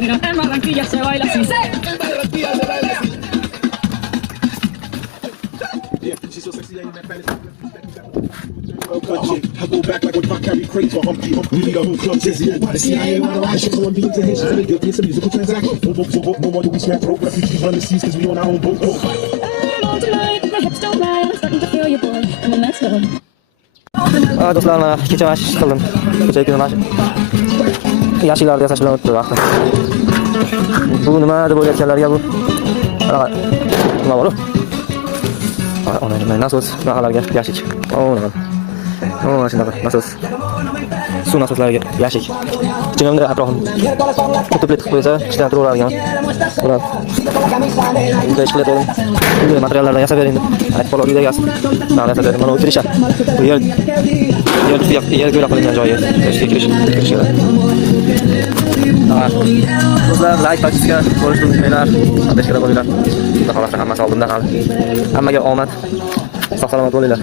En Barranquilla se baila así. I go back like when I carry crates for Humpty Hump. We the whole club says yeah. The CIA wanna ride shit on beats and hits. She's guilty. It's a musical transaction. No more do we smack throat. Refugees run the seas cause we on our own boat. I'm on tonight, my hips don't lie. I'm starting to feel you, boy. And then let's go. Do'stlar, kecha mana shu qildim. Kecha kuni mana shu yashiklarni yasash bilan o'tdi vaqtim. Bu nima deb o'ylayotganlarga bu nima bor? Ona nasos bunaqa yashik. Nima? Mana shunaqa nasos. Suv nasoslariga yashik. Ichimda atrofim tuplet qilib qo'ysa, ishdan turavergan. Ular bunday ishlar to'g'ri. Bunday materiallardan yasab bering deb aytib qolib uyda yasab. Mana yasab bering. Mana o'tirishar. Bu yer ko'ra qilingan joyi. Ishga kirish kerak. Do'stlar, like bosishga qo'yishni unutmanglar. Adashkada bo'linglar. Xudo xolasa hammasi oldindan hali. Hammaga omad. Sog' salomat bo'linglar.